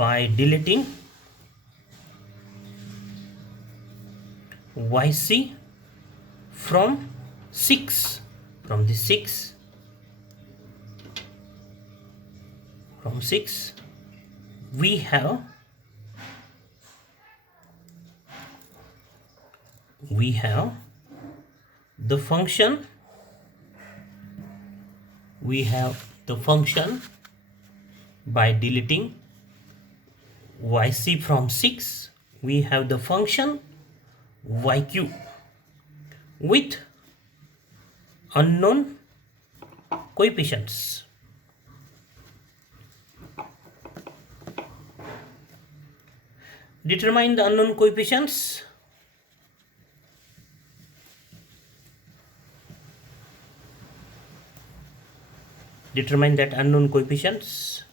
by deleting YC from 6. From the 6, we have the function by deleting YC from 6, we have the function YQ with unknown coefficients. Determine the unknown coefficients. Determine that unknown coefficients.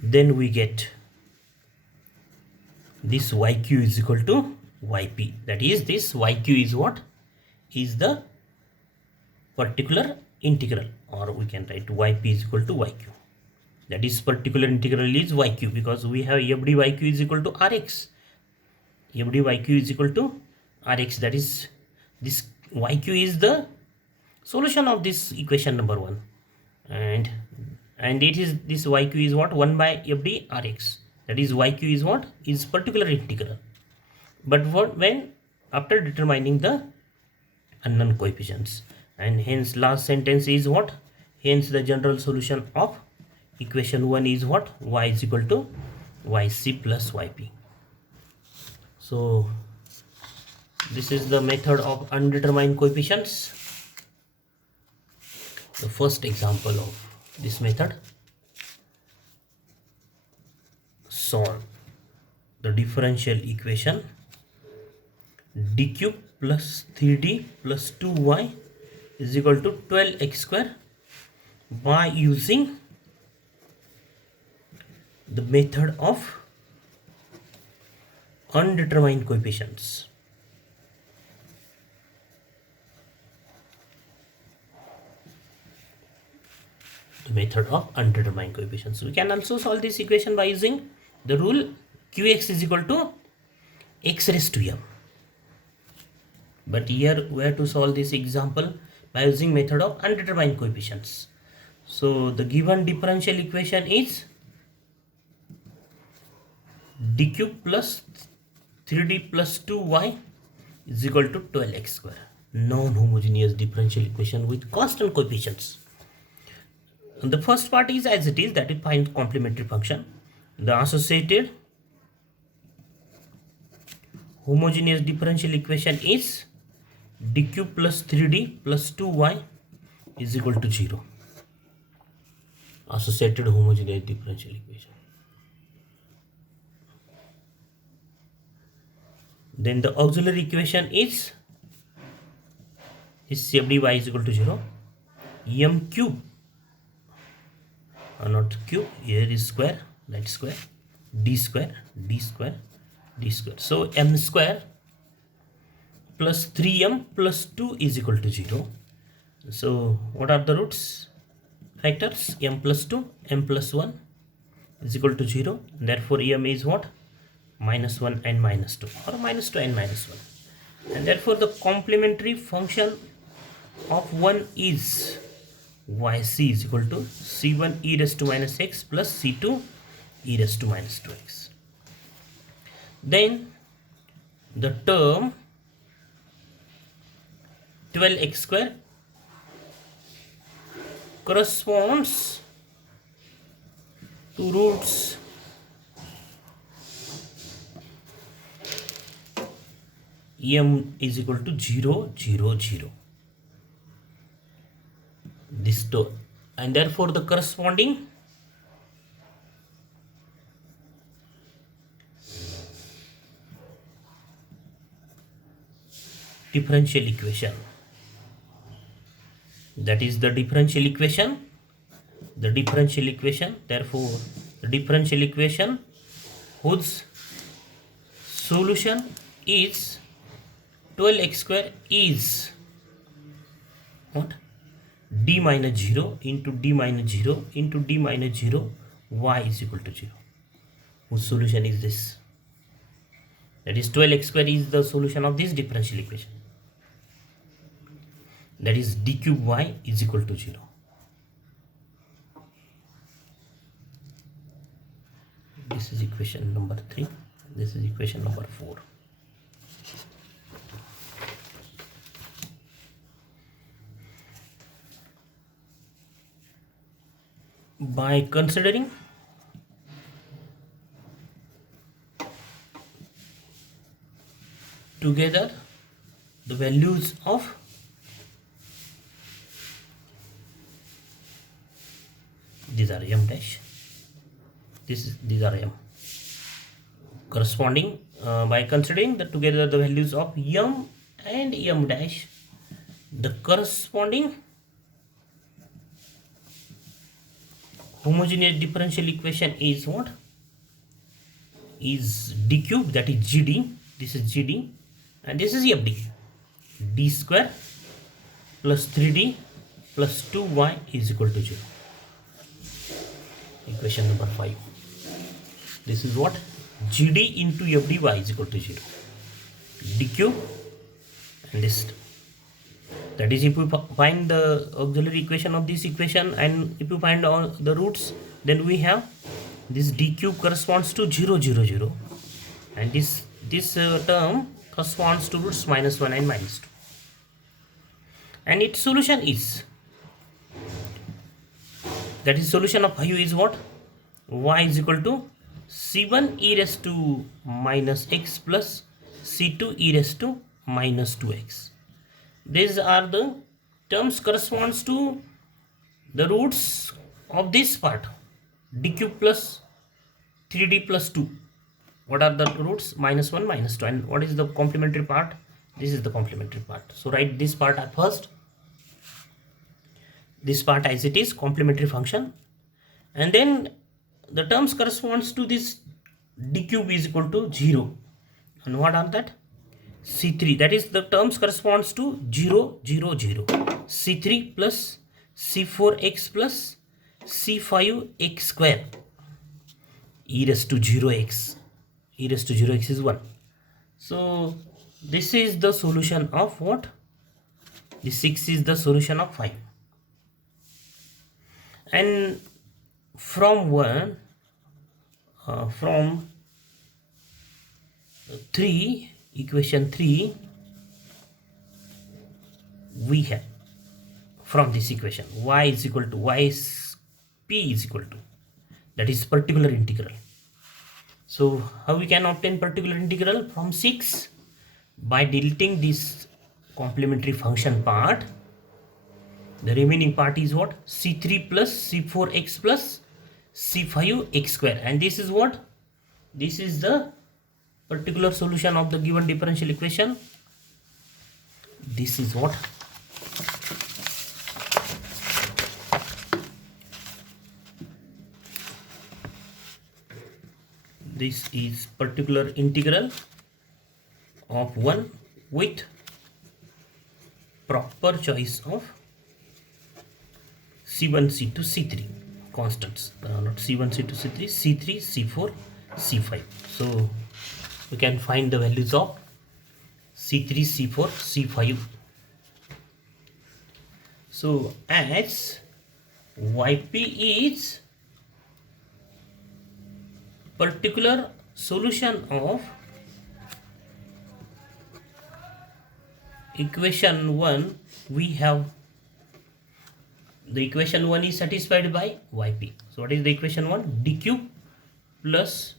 Then we get this YQ is equal to YP. That is, this YQ is what? Is the particular integral, or we can write YP is equal to YQ. That is, particular integral is YQ, because we have F_d_YQ is equal to Rx. F_d_YQ is equal to Rx. That is, this YQ is the solution of this equation number 1, and it is, this YQ is what? 1 by F_d_Rx. That is, YQ is what? Is particular integral. But when after determining the unknown coefficients, and hence last sentence is what? Hence the general solution of equation 1 is what? Y is equal to YC plus YP. So this is the method of undetermined coefficients. The first example of this method: solve the differential equation d cube plus 3d plus 2y is equal to 12x square by using the method of undetermined coefficients. The method of undetermined coefficients. We can also solve this equation by using the rule Qx is equal to x raised to m. But here we have to solve this example by using method of undetermined coefficients. So the given differential equation is d cube plus 3d plus 2y is equal to 12x square. Non-homogeneous differential equation with constant coefficients. And the first part is as it is, that is find complementary function. The associated homogeneous differential equation is d cube plus 3d plus 2y is equal to 0. Associated homogeneous differential equation. Then the auxiliary equation is F_d_y is equal to 0. M cube, not cube, here is square, that square, d square, d square, d square. So m square plus 3m plus 2 is equal to 0. So what are the roots? Factors: m plus 2, m plus 1 is equal to 0. Therefore m is what? Minus 1 and minus 2, or minus 2 and minus 1. And therefore the complementary function of 1 is yc is equal to c1 e raised to minus x plus c2 e raised to minus 2x. Then the term 12x square corresponds to roots m is equal to 0, 0, 0. This term, and therefore the corresponding differential equation, that is the differential equation, therefore the differential equation whose solution is 12x square is what? D minus 0 into D minus 0 into D minus 0 y is equal to 0. Whose solution is this? That is 12x square is the solution of this differential equation. That is d cube y is equal to 0. This is equation number 3. This is equation number 4. By considering together the values of these are m dash, these are m corresponding by considering the together the values of m and m dash, the corresponding homogeneous differential equation is what? Is d cube, that is gd, this is gd, and this is fd. D square plus 3d plus 2y is equal to 0. Equation number 5. This is what? gd into fdy is equal to 0. D cube and this. That is, if we find the auxiliary equation of this equation and if you find all the roots, then we have this d cube corresponds to 0, 0, 0, and this term corresponds to roots minus 1 and minus 2. And its solution is, that is solution of u is what? Y is equal to c1 e raised to minus x plus c2 e raised to minus 2x. These are the terms corresponds to the roots of this part, d cube plus 3d plus 2. What are the roots? Minus 1, minus 2. And what is the complementary part? This is the complementary part. So write this part at first. This part as it is, complementary function. And then the terms corresponds to this d cube is equal to 0. And what are that? C3, that is the terms corresponds to 0, 0, 0. C3 plus C4x plus C5x square e raised to 0x. E raised to 0x is 1. So this is the solution of what? The 6 is the solution of 5. And from 1, from 3, equation 3, we have from this equation y is equal to y is p is equal to, that is particular integral. So how we can obtain particular integral? From 6, by deleting this complementary function part, the remaining part is what? C3 plus C4x plus C5x square. And this is what? This is the particular solution of the given differential equation. This is what? This is particular integral of 1 with proper choice of C1, C2, C3 constants, not C1, C2, C3, C3, C4, C5. So we can find the values of C3, C4, C5. So as YP is particular solution of equation 1, we have the equation 1 is satisfied by YP. So what is the equation 1? D cube plus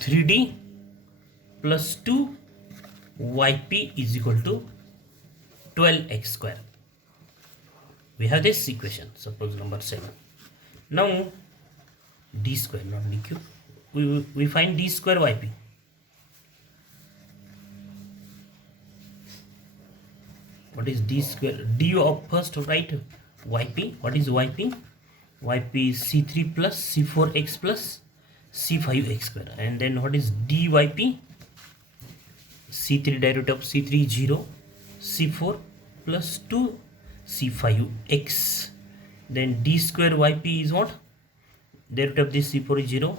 3D plus 2 YP is equal to 12x square. We have this equation, suppose number 7. Now D square, not D cube. We find D square YP. What is D square? D of first write YP. What is YP? YP is C3 plus C4x plus C5x square. And then what is DYP? C3 derivative of C3 0, C4 plus 2 C5x. Then D square YP is what? the root of this C4 is 0,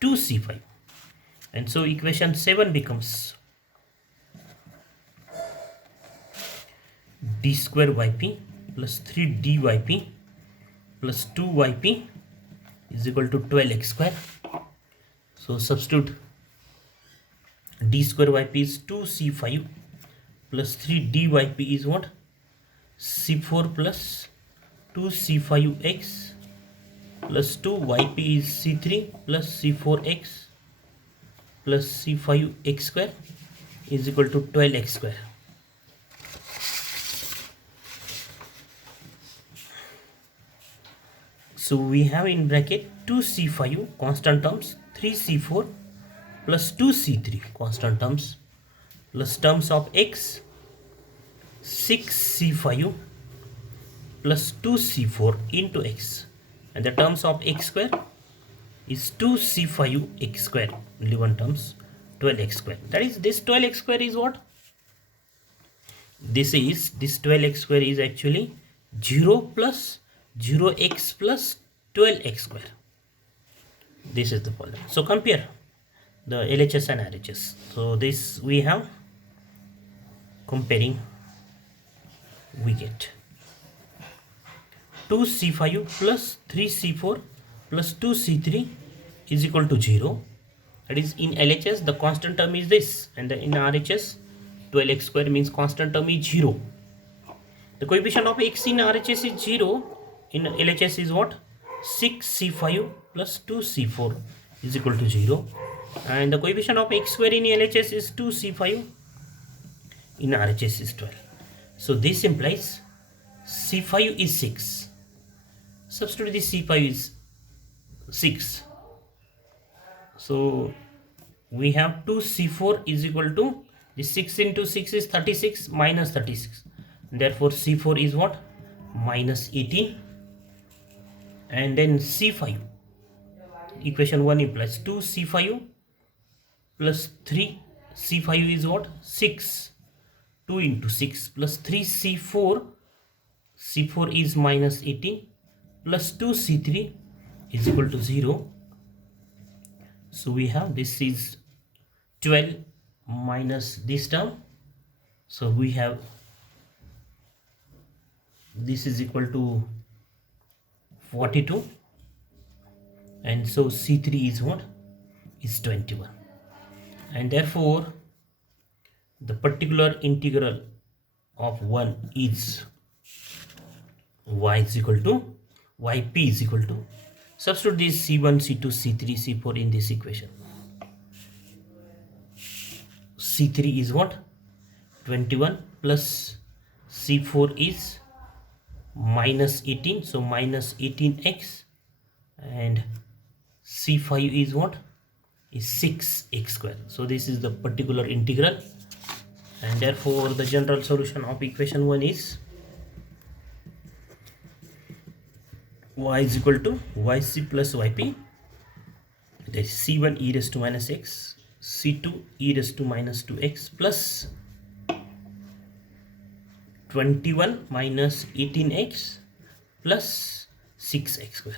2C5. And so equation 7 becomes d square yp plus 3dyp plus 2yp is equal to 12x square. So substitute d square yp is 2c5 plus 3dyp is what? c4 plus 2c5x plus 2yp is c3 plus c4x plus c5x square is equal to 12x square. So we have in bracket 2c5 constant terms, 3c4 plus 2c3 constant terms plus terms of x 6c5 plus 2c4 into x, and the terms of x square is 2c5x square, only one terms, 12x square. That is, this 12x square is what? This 12x square is actually 0 plus 0x plus 12x square. This is the problem. So compare the LHS and RHS. So this we have comparing, we get 2c5 plus 3c4 plus 2c3 is equal to 0. That is, in LHS the constant term is this, and in RHS 12x square means constant term is 0. The coefficient of x in RHS is 0, in LHS is what? 6c5 plus 2c4 is equal to 0, and the coefficient of x square in LHS is 2c5, in RHS is 12. So this implies c5 is 6. Substitute this c5 is 6. So we have 2c4 is equal to, the 6 into 6 is 36 minus 36. Therefore c4 is what? Minus 18. And then c5, equation 1 implies 2c5 plus 3, c5 is what? 6, 2 into 6 plus 3c4, c4 is minus 18 plus 2c3 is equal to 0. So we have, this is 12 minus this term, so we have this is equal to 42, and so c3 is what? Is 21, and therefore the particular integral of 1 is y is equal to yp is equal to, substitute this c1 c2 c3 c4 in this equation. c3 is what? 21 plus c4 is minus 18, so minus 18x, and c5 is what? Is 6x square. So this is the particular integral, and therefore the general solution of equation 1 is y is equal to yc plus yp, that is c1 e raised to minus x, c2 e raised to minus 2x plus 21 minus 18x plus 6x square.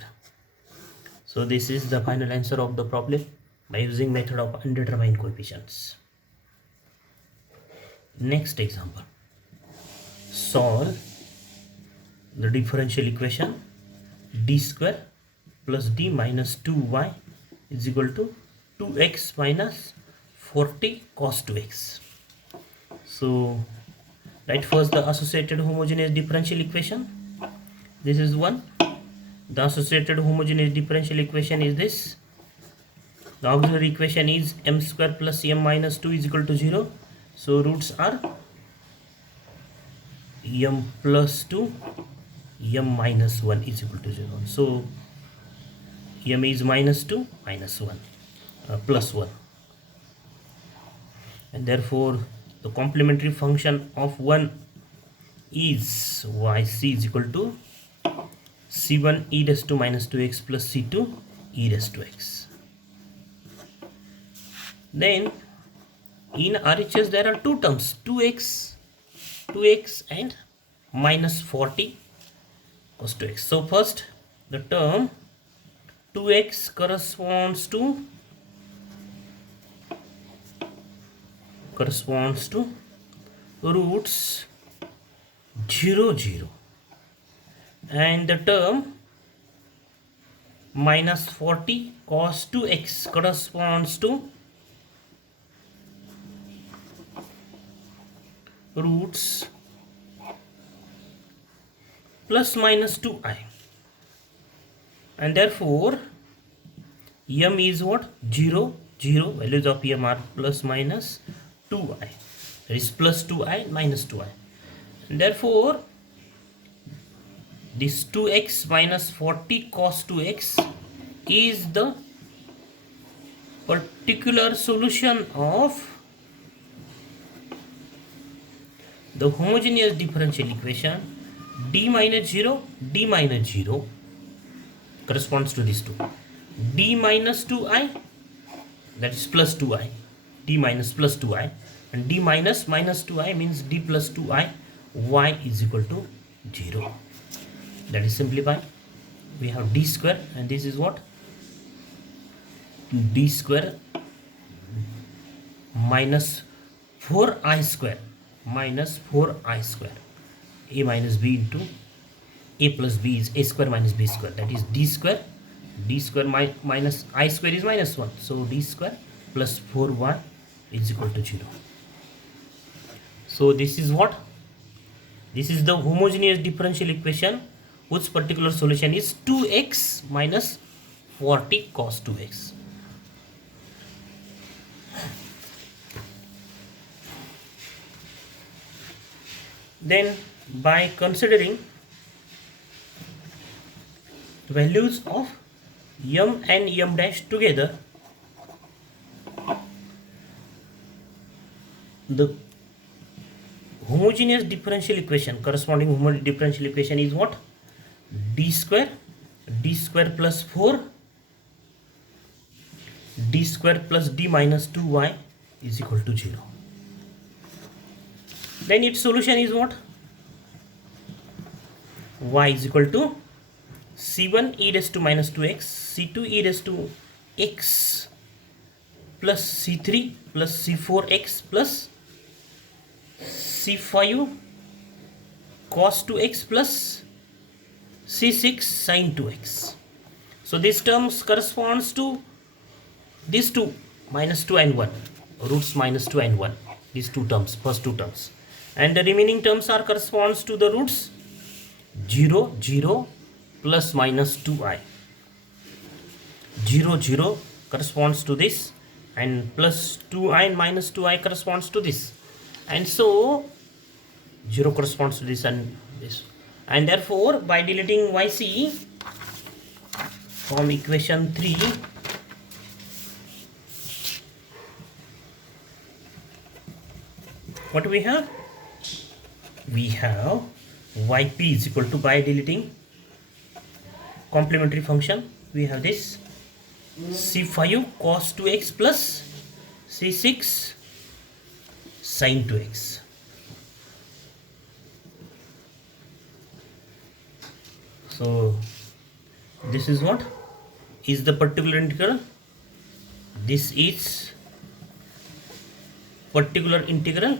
So this is the final answer of the problem by using method of undetermined coefficients. Next example, solve the differential equation d square plus d minus 2y is equal to 2x minus 40 cos 2x. So write first the associated homogeneous differential equation. This is one. The associated homogeneous differential equation is this. The auxiliary equation is m square plus m minus 2 is equal to 0. So roots are m plus 2, m minus 1 is equal to 0. So m is minus 2 minus 1 plus 1, and therefore the complementary function of 1 is yc is equal to c1 e raised to minus 2x plus c2 e raised to x. Then in RHS there are two terms, 2x and minus 40 cos 2x. So first the term 2x corresponds to roots 0 0, and the term minus 40 cos 2x corresponds to roots plus minus 2i, and therefore m is what? 0 0. Values of m are plus minus 2i, that is plus 2i minus 2i, and therefore this 2x minus 40 cos 2x is the particular solution of the homogeneous differential equation d minus 0 corresponds to these two. D minus 2i, that is plus 2i, d minus plus 2i, and d minus minus 2i means d plus 2i, y is equal to 0. That is simplified. We have d square, and this is what? D square minus 4i square minus 4i square. A minus b into a plus b is a square minus b square, that is d square minus I square is minus 1, so d square plus 4y is equal to 0. So this is what? This is the homogeneous differential equation whose particular solution is 2x minus 40 cos 2x. Then by considering values of m and m dash together, the homogeneous differential equation, corresponding homogeneous differential equation is what? D square plus 4 d square plus d minus 2y is equal to 0. Then its solution is what? Y is equal to c1 e raised to minus 2x, c2 e raised to x plus c3 plus c4x plus c5 cos 2x plus c6 sin 2x. So these terms corresponds to these two, minus 2 and 1, roots minus 2 and 1, these two terms, first two terms, and the remaining terms are corresponds to the roots 0 0 plus minus 2i. 0 0 corresponds to this, and plus 2i and minus 2i corresponds to this, and so 0 corresponds to this and this, and therefore by deleting yc from equation 3, what we have? We have yp is equal to, by deleting complementary function, we have this c5 cos 2x plus c6 sin 2x. So this is what is the particular integral. This is particular integral